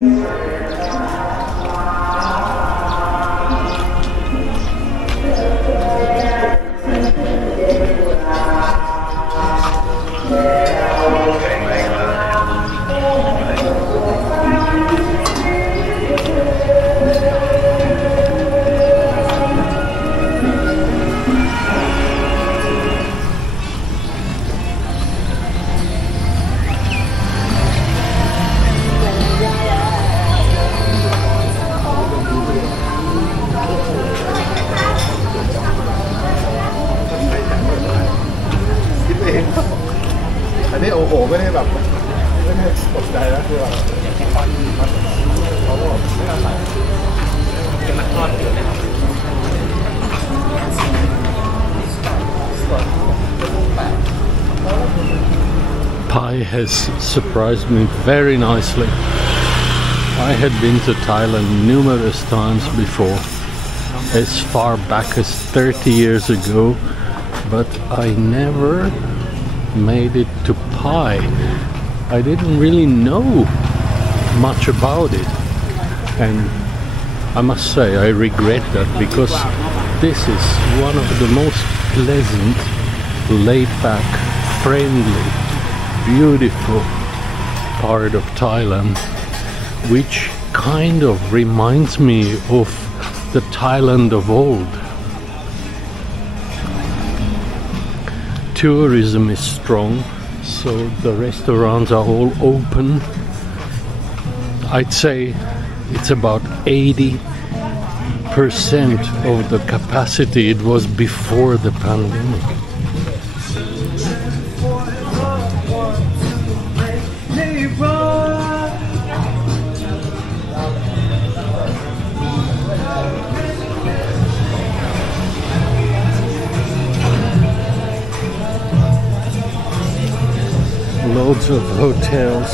อันนี้โอ้โหไม่ได้แบบไม่ได้ตกใจแล้วคือแบบเขาบอกไม่เอาใส่เป็นนักทอดอยู่นะครับ PAI has surprised me very nicely. I had been to Thailand numerous times before, as far back as 30 years ago, but I never made it to PAI. I didn't really know much about it, and I must say I regret that, because this is one of the most pleasant, laid-back, friendly, beautiful part of Thailand, which kind of reminds me of the Thailand of old. Tourism is strong, so the restaurants are all open. I'd say it's about 80% of the capacity it was before the pandemic. Loads of hotels.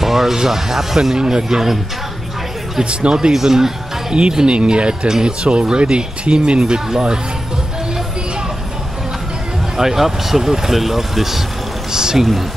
Bars are happening again. It's not even evening yet and it's already teeming with life. I absolutely love this scene.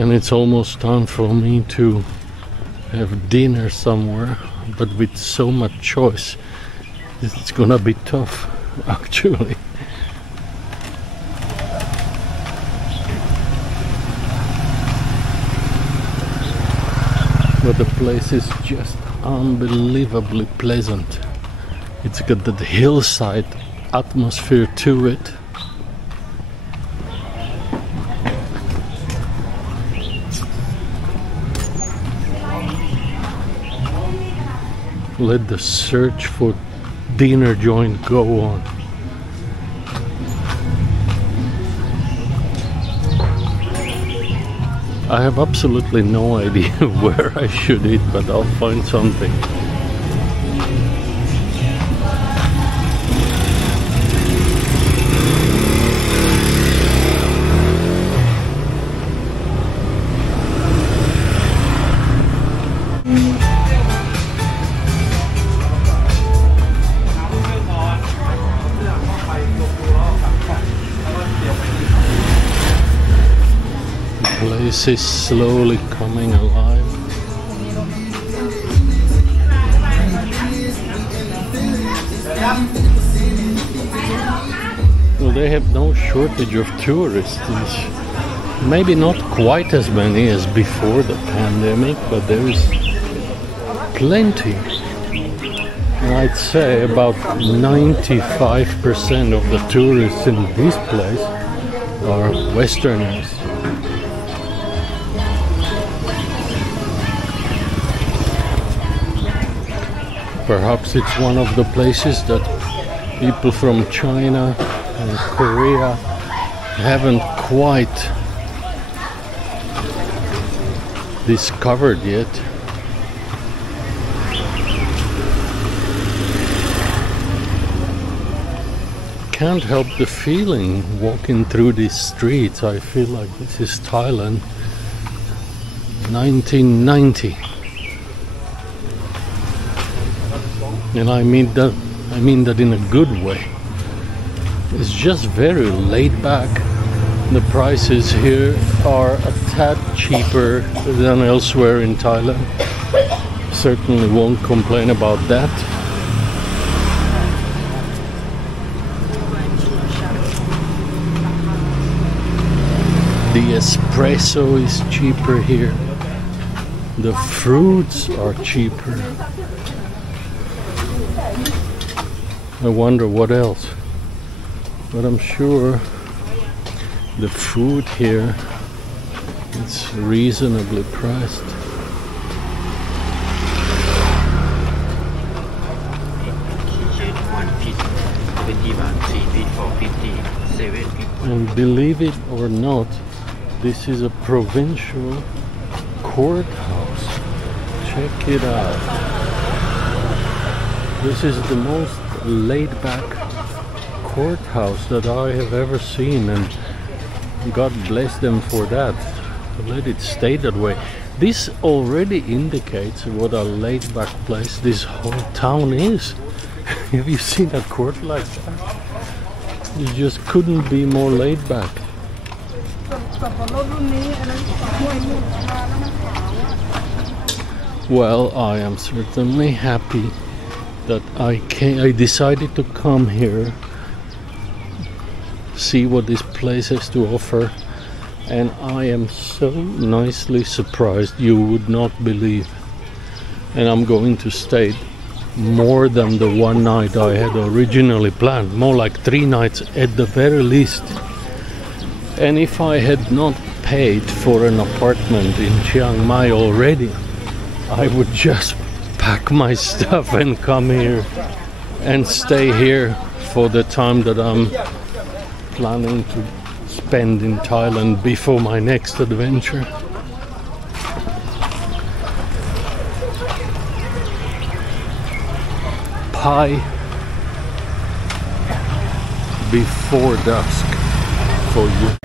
And it's almost time for me to have dinner somewhere, but with so much choice, it's gonna be tough, actually. But the place is just unbelievably pleasant. It's got that hillside atmosphere to it. Let the search for dinner joint go on. I have absolutely no idea where I should eat, but I'll find something. This is slowly coming alive. Well, they have no shortage of tourists. Maybe not quite as many as before the pandemic, but there is plenty. I'd say about 95% of the tourists in this place are Westerners. Perhaps it's one of the places that people from China and Korea haven't quite discovered yet. Can't help the feeling walking through these streets. I feel like this is Thailand 1990. And I mean that in a good way. It's just very laid back. The prices here are a tad cheaper than elsewhere in Thailand. Certainly won't complain about that. The espresso is cheaper here. The fruits are cheaper. I wonder what else. But I'm sure the food here is reasonably priced. And believe it or not, this is a provincial courthouse. Check it out. This is the most laid-back courthouse that I have ever seen, and God bless them for that. Let it stay that way. This already indicates what a laid-back place this whole town is. Have you seen a court like that? You just couldn't be more laid-back. Well, I am certainly happy that I decided to come here, see what this place has to offer, and I am so nicely surprised you would not believe. And I'm going to stay more than the one night I had originally planned, more like 3 nights at the very least. And if I had not paid for an apartment in Chiang Mai already, I would just pack my stuff and come here and stay here for the time that I'm planning to spend in Thailand before my next adventure. PAI before dusk for you.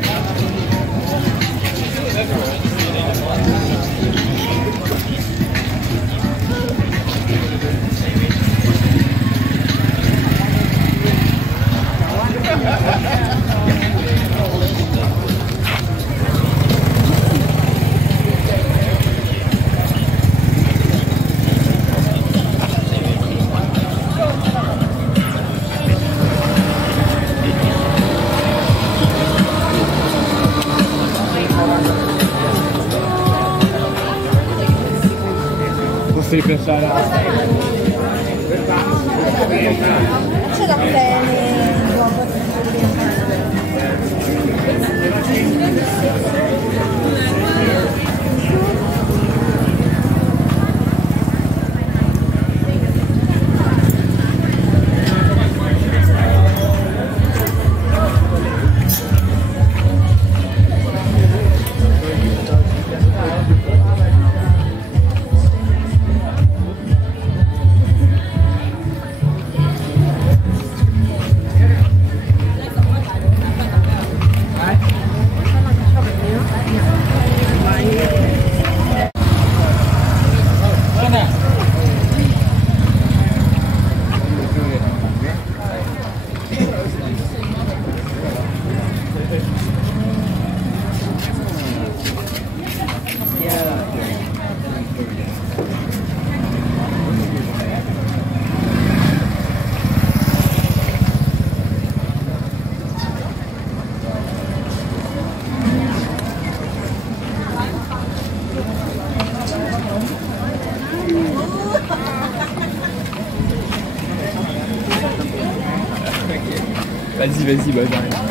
Sleep inside out. Vas-y, bah j'arrive.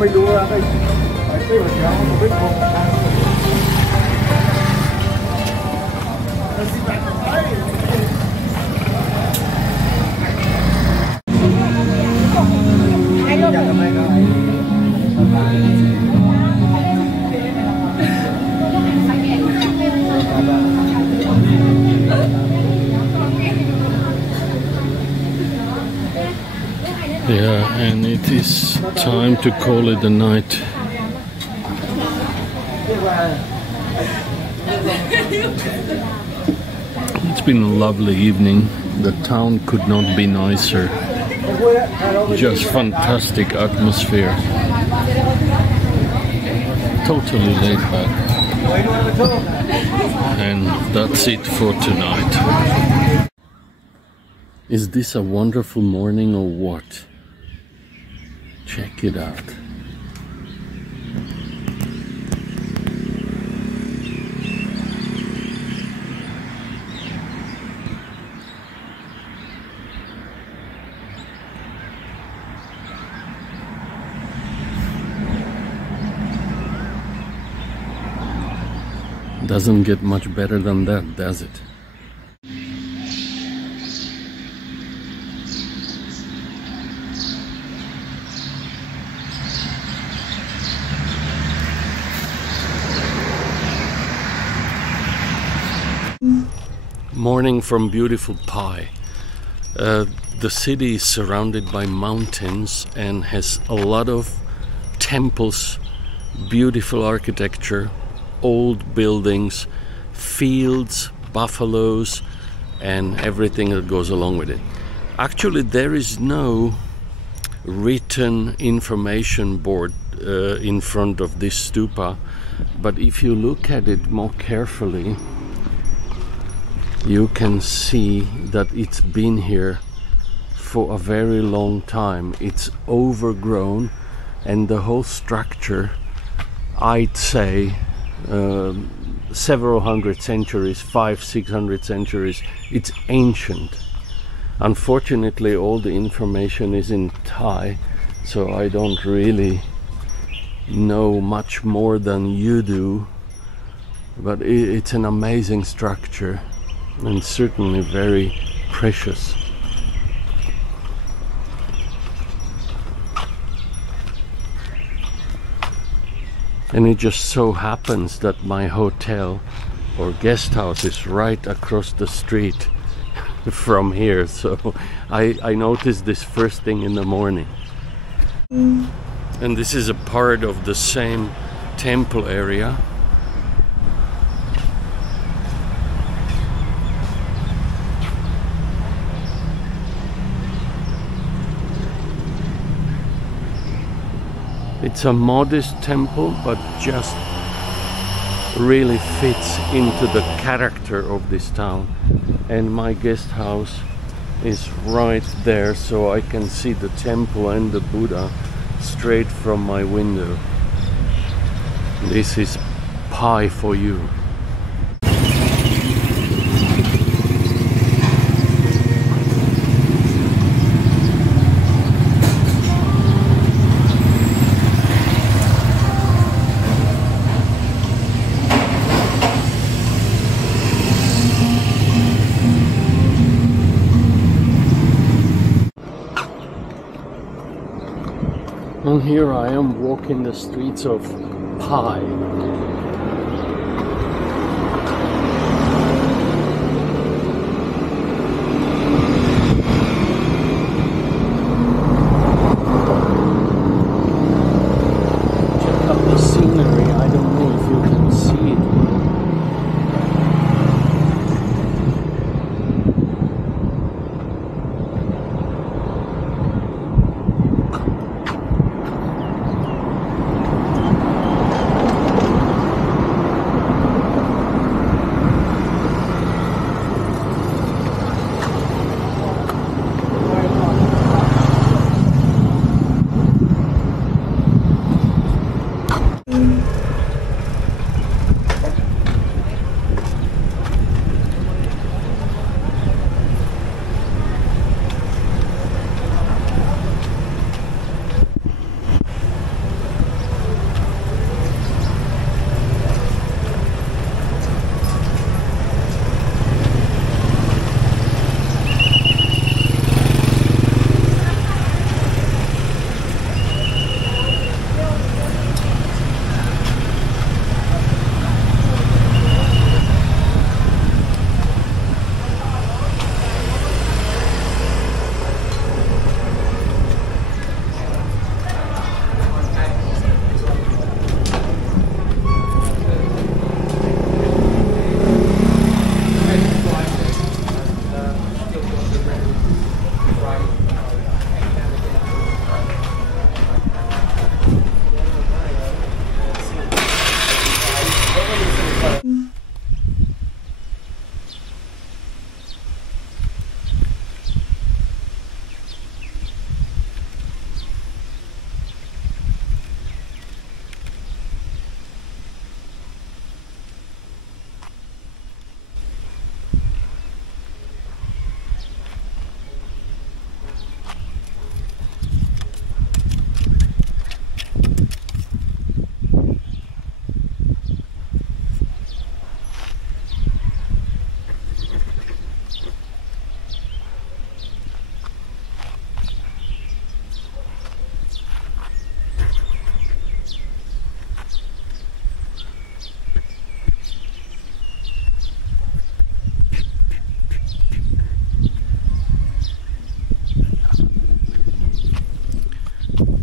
ไม่รู้แล้วไอ้เต้เหมือนกันผมไม่คงอยากทำไมครับ Yeah, and it is time to call it a night. It's been a lovely evening. The town could not be nicer. Just fantastic atmosphere. Totally laid back. And that's it for tonight. Is this a wonderful morning or what? Check it out. Doesn't get much better than that, does it? Morning from beautiful PAI. The city is surrounded by mountains and has a lot of temples, beautiful architecture, old buildings, fields, buffaloes, and everything that goes along with it. Actually, there is no written information board in front of this stupa, but if you look at it more carefully, you can see that it's been here for a very long time. It's overgrown, and the whole structure, I'd say, several hundred centuries, 500-600 centuries, it's ancient. Unfortunately, all the information is in Thai, so I don't really know much more than you do, but it's an amazing structure and certainly very precious. And it just so happens that my hotel or guest house is right across the street from here, so I noticed this first thing in the morning. And this is a part of the same temple area. It's a modest temple, but just really fits into the character of this town. And my guest house is right there, so I can see the temple and the Buddha straight from my window. This is PAI for you. And here I am walking the streets of PAI. Check out the scenery. I don't know if you can see it.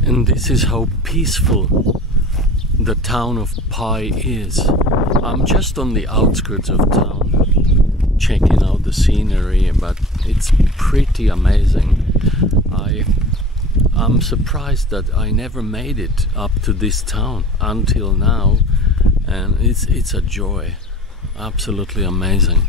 And this is how peaceful the town of PAI is. I'm just on the outskirts of town, checking out the scenery, but it's pretty amazing. I'm surprised that I never made it up to this town until now, and it's a joy. Absolutely amazing.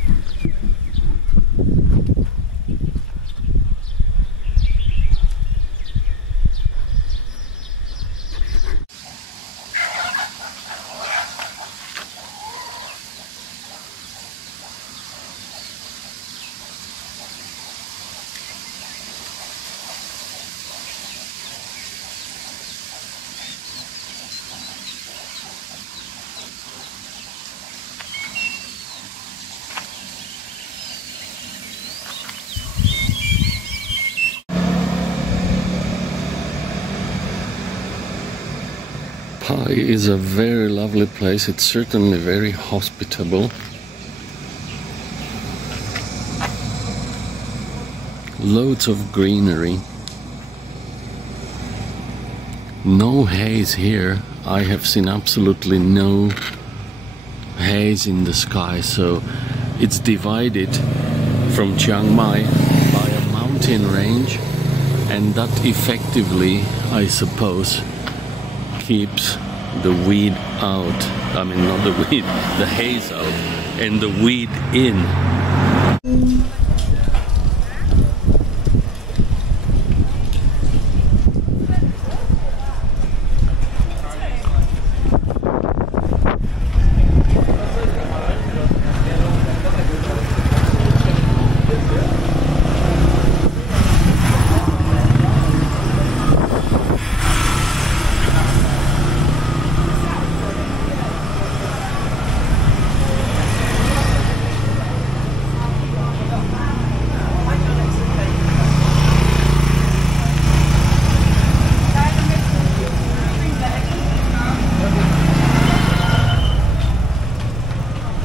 PAI is a very lovely place. It's certainly very hospitable. Loads of greenery. No haze here. I have seen absolutely no haze in the sky, so it's divided from Chiang Mai by a mountain range, and that effectively, I suppose, keeps the weed out. I mean, not the weed, the haze out, and the weed in.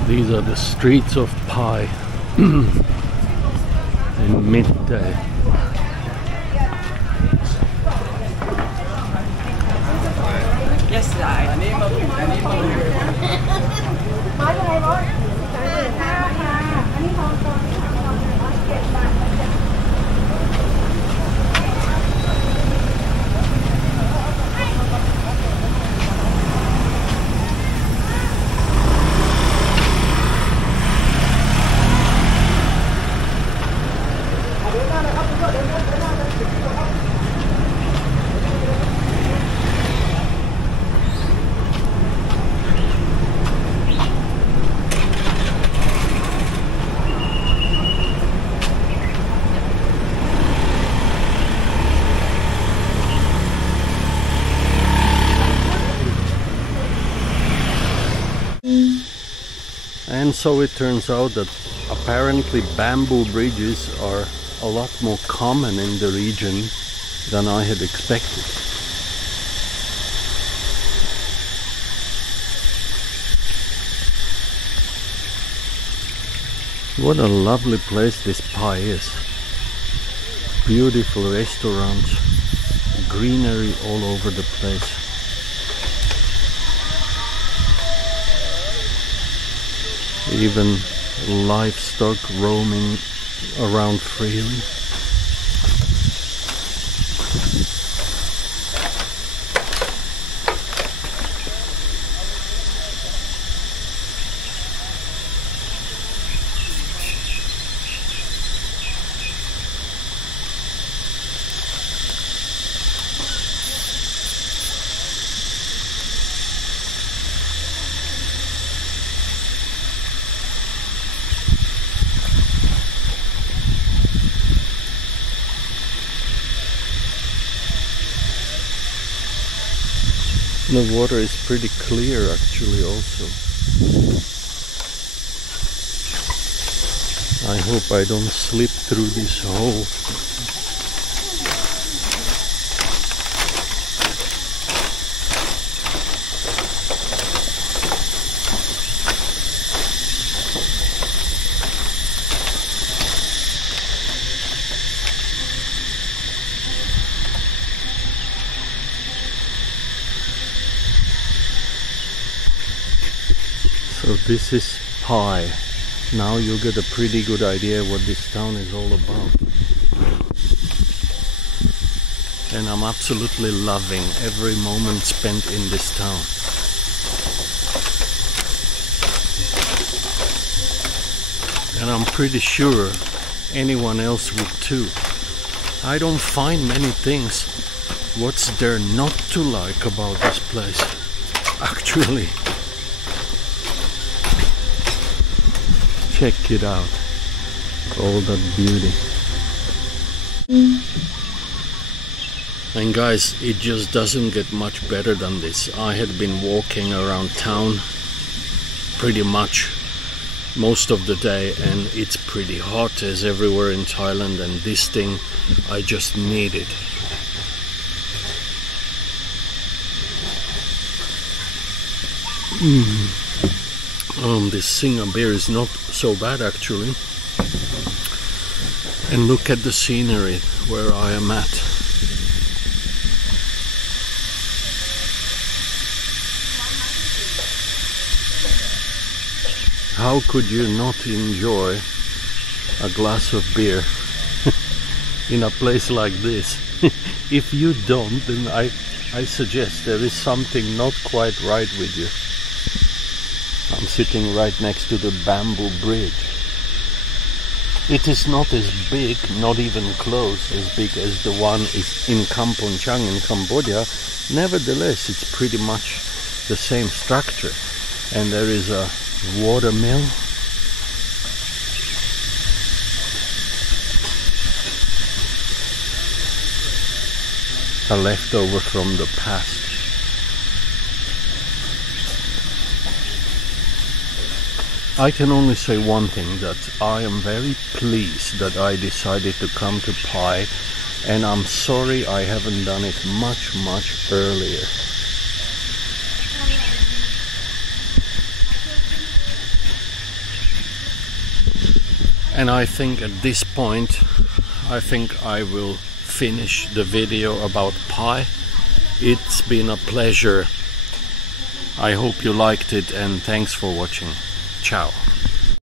These are the streets of PAI in midday. Yes, I. And so it turns out that apparently bamboo bridges are a lot more common in the region than I had expected. What a lovely place this PAI is. Beautiful restaurants, greenery all over the place. Even livestock roaming around freely. The water is pretty clear actually also. I hope I don't slip through this hole. So this is PAI. Now you'll get a pretty good idea what this town is all about. And I'm absolutely loving every moment spent in this town. And I'm pretty sure anyone else would too. I don't find many things. What's there not to like about this place? Actually, check it out. All that beauty. And guys, it just doesn't get much better than this. I had been walking around town pretty much most of the day, and it's pretty hot as everywhere in Thailand, and this thing I just needed. This Singer beer is not so bad actually. And look at the scenery where I am at. How could you not enjoy a glass of beer in a place like this? If you don't, then I suggest there is something not quite right with you. I'm sitting right next to the bamboo bridge. It is not as big, not even close as big as the one is in Kampong Chang in Cambodia. Nevertheless, it's pretty much the same structure. And there is a water mill. A leftover from the past. I can only say one thing, that I am very pleased that I decided to come to PAI, and I'm sorry I haven't done it much earlier. And I think at this point, I think I will finish the video about PAI. It's been a pleasure. I hope you liked it, and thanks for watching. Ciao.